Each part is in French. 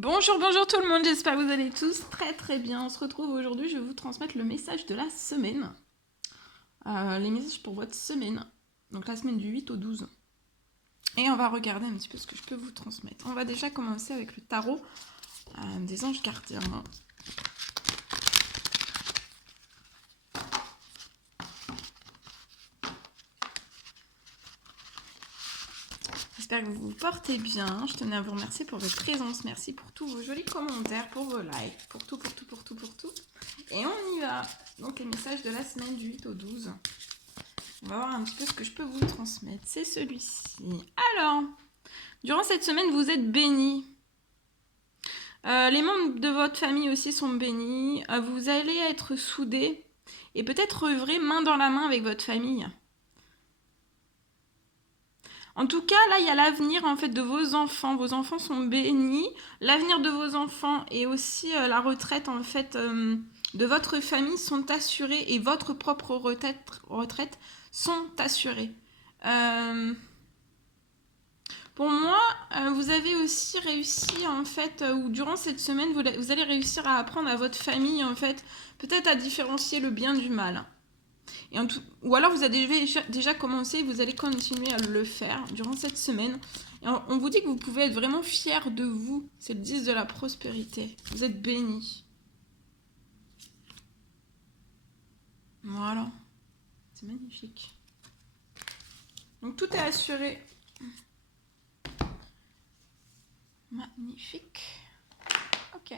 Bonjour, bonjour tout le monde, j'espère que vous allez tous très bien. On se retrouve aujourd'hui, je vais vous transmettre le message de la semaine. Les messages pour votre semaine, donc la semaine du 8 au 12. Et on va regarder un petit peu ce que je peux vous transmettre. On va déjà commencer avec le tarot des anges gardiens. J'espère que vous vous portez bien. Je tenais à vous remercier pour votre présence. Merci pour tous vos jolis commentaires, pour vos likes, pour tout. Et on y va. Donc les messages de la semaine du 8 au 12. On va voir un petit peu ce que je peux vous transmettre. C'est celui-ci. Alors, durant cette semaine, vous êtes bénis. Les membres de votre famille aussi sont bénis. Vous allez être soudés et peut-être œuvrer main dans la main avec votre famille. En tout cas, là, il y a l'avenir en fait de vos enfants. Vos enfants sont bénis. L'avenir de vos enfants et aussi la retraite en fait de votre famille sont assurés et votre propre retraite sont assurées. Pour moi, vous avez aussi réussi en fait, ou durant cette semaine, vous allez réussir à apprendre à votre famille en fait, peut-être à différencier le bien du mal. Ou alors vous avez déjà commencé et vous allez continuer à le faire durant cette semaine. Et on vous dit que vous pouvez être vraiment fiers de vous. C'est le 10 de la prospérité. Vous êtes bénis. Voilà. C'est magnifique. Donc tout est assuré. Magnifique. Ok.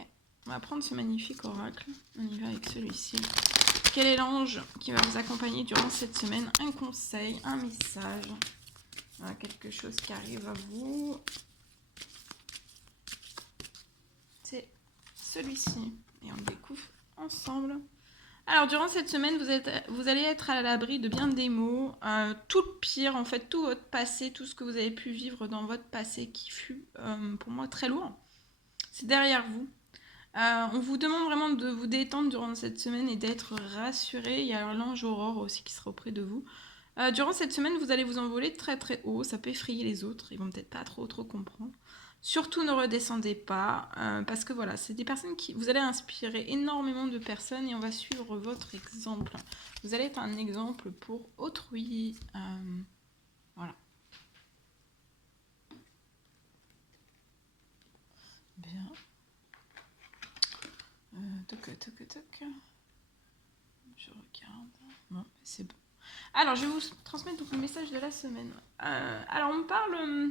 On va prendre ce magnifique oracle. On y va avec celui-ci. Quel est l'ange qui va vous accompagner durant cette semaine? Un conseil, un message, quelque chose qui arrive à vous. C'est celui-ci. Et on le découvre ensemble. Alors, durant cette semaine, vous allez être à l'abri de bien des maux. Tout le pire, en fait, tout votre passé, tout ce que vous avez pu vivre dans votre passé qui fut, pour moi, très lourd. C'est derrière vous. On vous demande vraiment de vous détendre durant cette semaine et d'être rassuré. Il y a l'ange Aurore aussi qui sera auprès de vous. Durant cette semaine, vous allez vous envoler très haut. Ça peut effrayer les autres. Ils vont peut-être pas trop comprendre. Surtout ne redescendez pas parce que voilà, c'est des personnes qui... Vous allez inspirer énormément de personnes et on va suivre votre exemple. Vous allez être un exemple pour autrui. Voilà. Bien. Toc. Je regarde. Non, c'est bon. Alors, je vais vous transmettre donc le message de la semaine. Alors, on parle...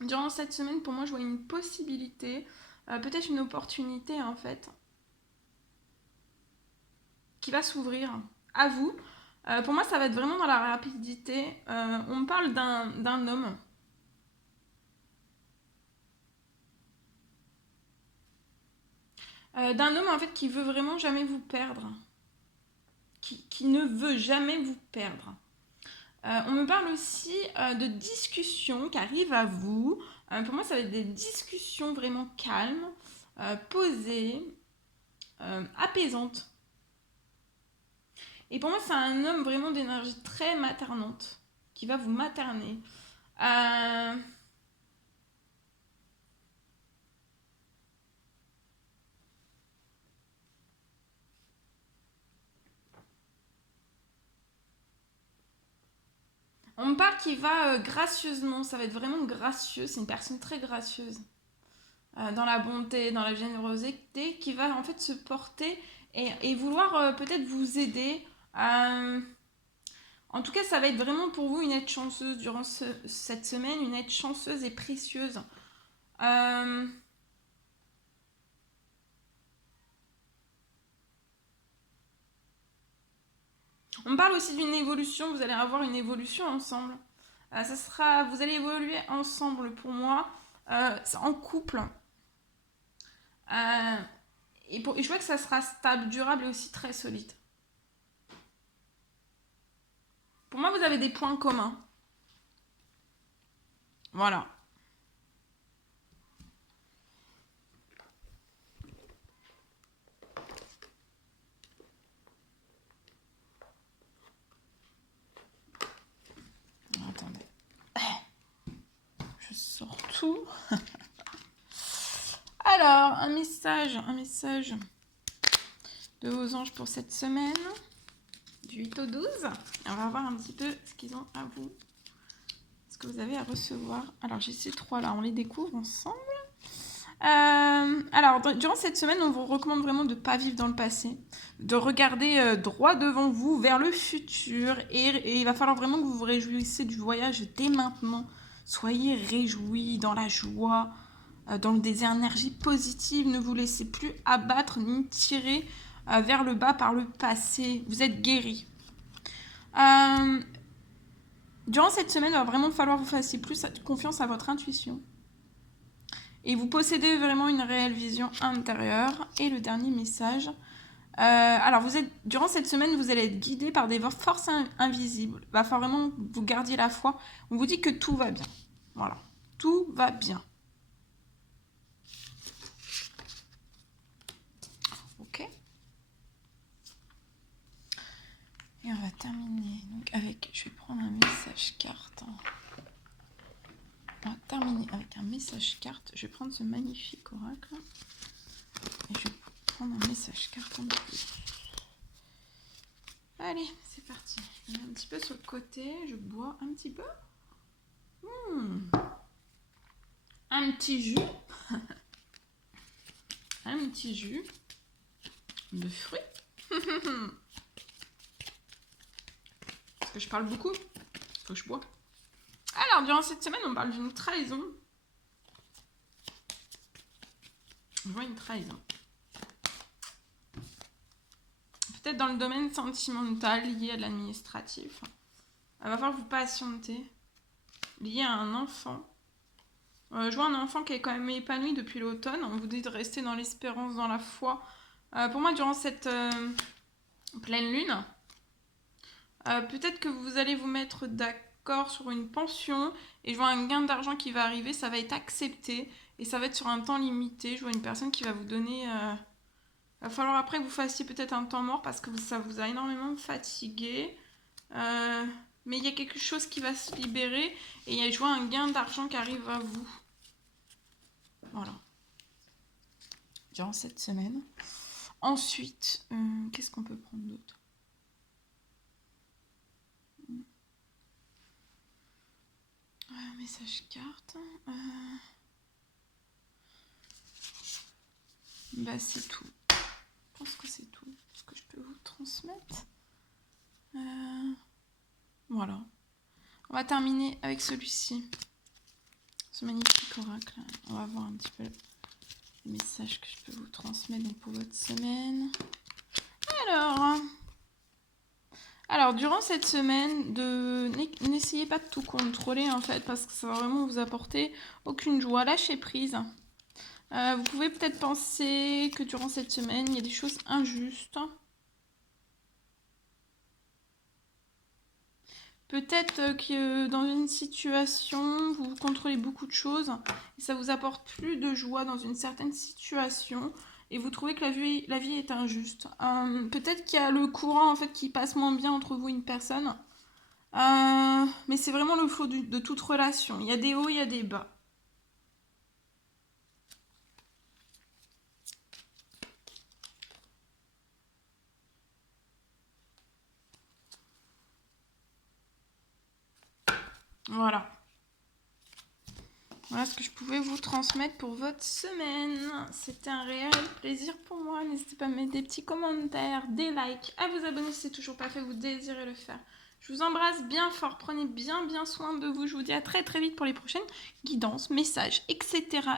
durant cette semaine, pour moi, je vois une possibilité, peut-être une opportunité, en fait, qui va s'ouvrir à vous. Pour moi, ça va être vraiment dans la rapidité. On me parle d'un homme. D'un homme, en fait, qui veut vraiment jamais vous perdre. Qui ne veut jamais vous perdre. On me parle aussi de discussions qui arrivent à vous. Pour moi, ça va être des discussions vraiment calmes, posées, apaisantes. Et pour moi, c'est un homme vraiment d'énergie très maternante qui va vous materner. Euh, On me parle qu'il va gracieusement, ça va être vraiment gracieux, c'est une personne très gracieuse. Dans la bonté, dans la générosité, qui va en fait se porter et vouloir peut-être vous aider. En tout cas, ça va être vraiment pour vous une aide chanceuse durant cette semaine, une aide chanceuse et précieuse. Euh, On me parle aussi d'une évolution, vous allez avoir une évolution ensemble. Vous allez évoluer ensemble pour moi, en couple. Euh, et je vois que ça sera stable, durable et aussi très solide. Pour moi, vous avez des points communs. Voilà. Attendez. Je sors tout. Alors, Alors, un message de vos anges pour cette semaine, du 8 au 12. Et on va voir un petit peu ce qu'ils ont à vous, ce que vous avez à recevoir. Alors, j'ai ces trois-là, on les découvre ensemble. Alors, durant cette semaine, on vous recommande vraiment de ne pas vivre dans le passé, de regarder droit devant vous, vers le futur, et il va falloir vraiment que vous vous réjouissiez du voyage dès maintenant. Soyez réjouis, dans la joie, dans des énergies positives, ne vous laissez plus abattre ni tirer vers le bas par le passé. Vous êtes guéris. Durant cette semaine, il va vraiment falloir que vous fassiez plus confiance à votre intuition. Et vous possédez vraiment une réelle vision intérieure. Et le dernier message. Alors, durant cette semaine, vous allez être guidé par des forces invisibles. Il va falloir vraiment que vous gardiez la foi. On vous dit que tout va bien. Voilà. Tout va bien. Ok. Et on va terminer donc avec... Je vais prendre un message carte. On va terminer avec un message carte. Je vais prendre ce magnifique oracle. Et je vais prendre un message carte en plus. Allez, c'est parti. Je mets un petit peu sur le côté. Je bois un petit peu. Un petit jus. Un petit jus de fruits. Parce que je parle beaucoup. Faut que je bois. Alors, durant cette semaine, on parle d'une trahison. Je vois une trahison. Peut-être dans le domaine sentimental, lié à l'administratif. Il va falloir vous patienter. Lié à un enfant. Je vois un enfant qui est quand même épanoui depuis l'automne. On vous dit de rester dans l'espérance, dans la foi. Pour moi, durant cette pleine lune, peut-être que vous allez vous mettre d'accord sur une pension. Et je vois un gain d'argent qui va arriver. Ça va être accepté. Et ça va être sur un temps limité. Je vois une personne qui va vous donner... Il va falloir après que vous fassiez peut-être un temps mort parce que ça vous a énormément fatigué. Mais il y a quelque chose qui va se libérer et je vois un gain d'argent qui arrive à vous. Voilà. Durant cette semaine. Ensuite, qu'est-ce qu'on peut prendre d'autre ? Message carte. Bah c'est tout. Je pense que c'est tout ce que je peux vous transmettre. Voilà. On va terminer avec celui-ci. Ce magnifique oracle. On va voir un petit peu les messages que je peux vous transmettre donc pour votre semaine. Alors durant cette semaine, n'essayez pas de tout contrôler en fait, parce que ça va vraiment vous apporter aucune joie. Lâchez prise. Vous pouvez peut-être penser que durant cette semaine, il y a des choses injustes. Peut-être que dans une situation, vous contrôlez beaucoup de choses et ça vous apporte plus de joie dans une certaine situation et vous trouvez que la vie est injuste. Peut-être qu'il y a le courant en fait qui passe moins bien entre vous et une personne. Mais c'est vraiment le flot de toute relation. Il y a des hauts, il y a des bas. Voilà. Voilà ce que je pouvais vous transmettre pour votre semaine. C'était un réel plaisir pour moi. N'hésitez pas à mettre des petits commentaires, des likes, à vous abonner si c'est toujours pas fait, vous désirez le faire. Je vous embrasse bien fort. Prenez bien soin de vous. Je vous dis à très vite pour les prochaines guidances, messages, etc.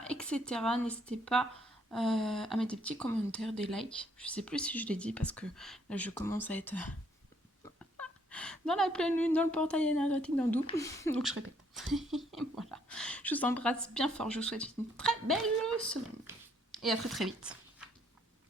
N'hésitez pas à mettre des petits commentaires, des likes. Je sais plus si je l'ai dit parce que là je commence à être... dans la pleine lune, dans le portail énergétique d'un doute. Donc je répète. Voilà. Je vous embrasse bien fort. Je vous souhaite une très belle semaine. Et à très vite.